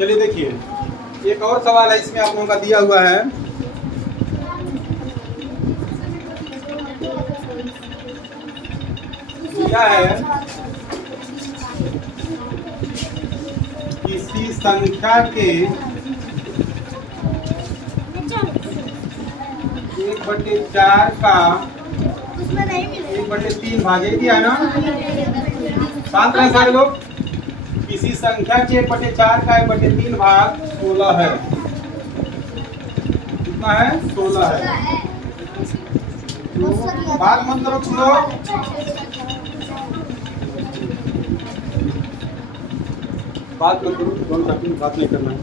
चलिए देखिए, एक और सवाल है इसमें आप लोगों का दिया हुआ है। क्या है, किसी संख्या के 1/4 का 1/3 भाग दिया है ना। शांत रहे सारे लोग। किसी संख्या के 1/4 का 1/3 भाग 16 है। कितना है? 16 है। तो बात मत करो तुम लोग। बात मत करो, बात नहीं करना है।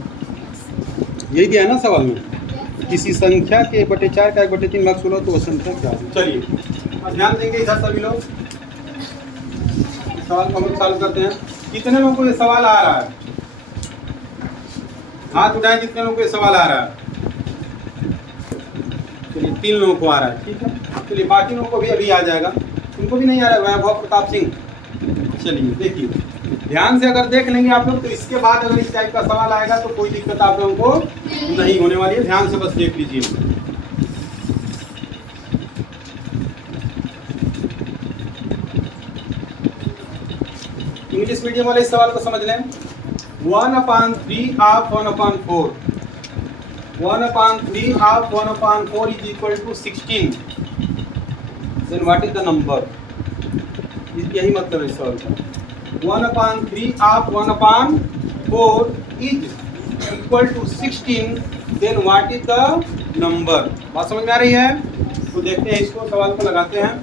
यही दिया है ना सवाल में, किसी संख्या के 1/4 का 1/3 भाग 16, तो वह संख्या क्या है? चलिए अब ध्यान देंगे इधर सभी लोग। सवाल को हम सॉल्व करते हैं। कितने लोगों को ये सवाल आ रहा है? हाथ उठाएं जितने लोगों को ये सवाल आ रहा है। चलिए 3 लोगों को आ रहा है, ठीक है। चलिए बाकी लोगों को भी अभी आ जाएगा। उनको भी नहीं आ रहा है, वैभव प्रताप सिंह। चलिए देखिए, ध्यान से अगर देख लेंगे आप लोग तो इसके बाद अगर इस टाइप का सवाल आएगा तो कोई दिक्कत आप लोगों को नहीं होने वाली है। ध्यान से बस देख लीजिए। इंग्लिश मीडियम वाले इस सवाल को समझ लें। 1/3 of 1/4 1/3 of 1/4 is equal to 16। Then what is the number? यही मतलब है इस सवाल का। 1/3 of 1/4 is equal to 16, then what is the number? बात समझ में आ रही है? तो देखते हैं, इसको सवाल को लगाते हैं।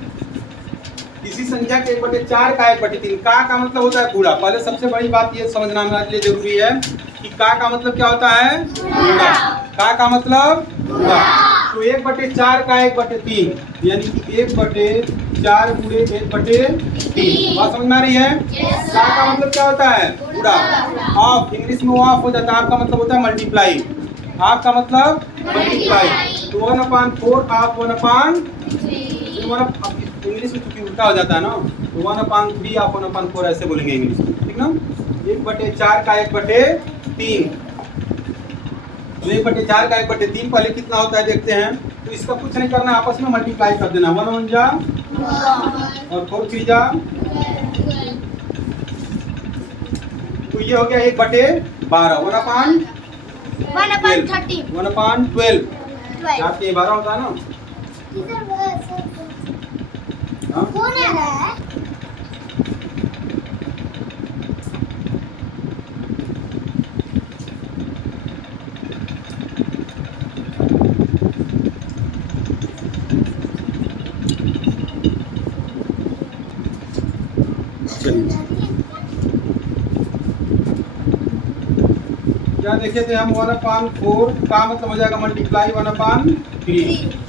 किसी संख्या के 1/4 का 1/3 का मतलब होता है गुणा। पहले सबसे बड़ी बात ये समझना हमारे लिए जरूरी है कि का मतलब क्या होता है? गुणा। का मतलब गुणा। तो 1/4 का 1/3 यानी कि 1/4 गुणे 1/3। बात समझ में आ रही है? का मतलब क्या होता है? गुणा। ऑफ, इंग्लिश में ऑफ हो जाता है। आपका मतलब होता है मल्टीप्लाई। आपका मतलब मल्टीप्लाई। तो 1/4 ऑफ 1/3 इंग्लिश में क्योंकि उल्टा हो जाता है ना, तो 1/3 ऑफ 1/4 ऐसे बोलेंगे इंग्लिश में, ठीक ना। 1/4 का 1/3, तो 1/4 का 1/3 पहले कितना होता है देखते हैं। तो इसका कुछ नहीं करना, आपस में मल्टीप्लाई कर देना। 1 1 जा और 4 3 जा, तो ये हो गया 1/12। 1/12 आपके 12 होता है ना। कौन आ रहा है? क्या देखे थे हम? 1/4 का मतलब हो जाएगा मल्टीप्लाई 1/3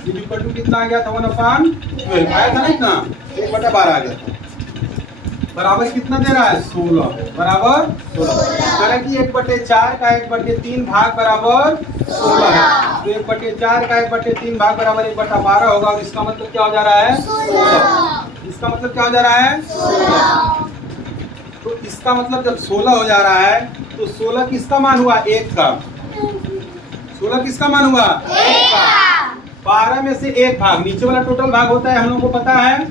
इक्वल टू कितना आ गया था? 1/12 आया था ना, इतना 1/12 आ गया था। बराबर कितना दे रहा है? 16। बराबर 16। करें कि 1/4 का 1/3 भाग बराबर 16 है। तो 1/4 का 1/3 भाग बराबर 1/12 होगा। और इसका मतलब क्या हो जा रहा है? 16। इसका मतलब क्या हो जा रहा है? 16। तो इसका मतलब जब 16 हो जा रहा है तो 16 किसका मान हुआ? 1 का। 16 किसका मान हुआ? 1 का। 12 में से 1 भाग, नीचे वाला टोटल भाग होता है, हम लोगों को पता है।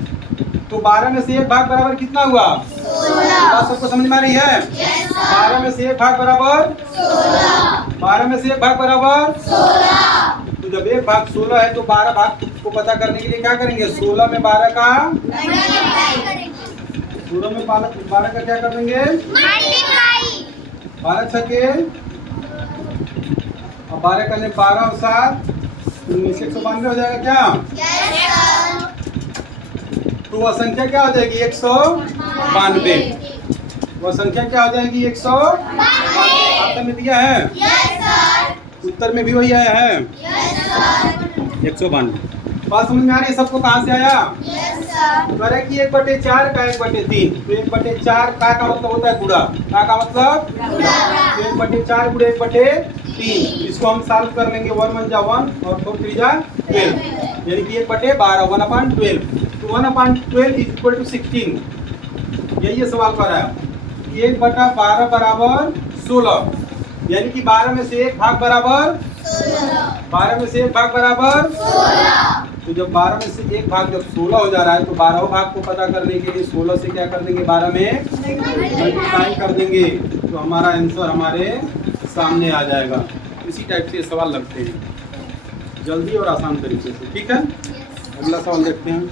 तो 12 में से 1 भाग बराबर कितना हुआ? 16। बात सबको समझ में आ रही है? 12 में से 1 भाग बराबर 16। 12 में से 1 भाग बराबर 16। तो जब 1 भाग 16 है तो 12 भाग को पता करने के लिए क्या करेंगे? 16 में 12 का 16 में 12 का क्या कर देंगे? 12 छके और 12 करने 12 और 7 192 हो जाएगा क्या? तो वह संख्या क्या हो जाएगी? 192। वह संख्या क्या हो जाएगी? 192। आंसर में दिया है, उत्तर में भी वही आया है 192। बात समझ में आ रही है सबको? कहाँ से आया? करे कि 1/4 का 1/3, तो 1/4 का मतलब होता है गुणा। का मतलब गुणा। तो 1/4 गुणे 1/3, इसको हम सॉल्व कर लेंगे। 1 1 जा 1 और 4 3 जा 12, यानी कि 1/12 1/12। तो 1/12 इज इक्वल टू 16। यही ये सवाल कर रहा है कि 1/12 बराबर 16। यानी कि 12 में से 1 भाग बराबर 12 में से 1 भाग बराबर 16। तो जब 12 में से 1 भाग जब 16 हो जा रहा है तो 12वें भाग को पता करने के लिए 16 से क्या कर देंगे, 12 में मल्टीप्लाई कर देंगे, तो हमारा आंसर हमारे सामने आ जाएगा। इसी टाइप से सवाल लगते हैं जल्दी और आसान तरीके से। ठीक है, अगला सवाल देखते हैं।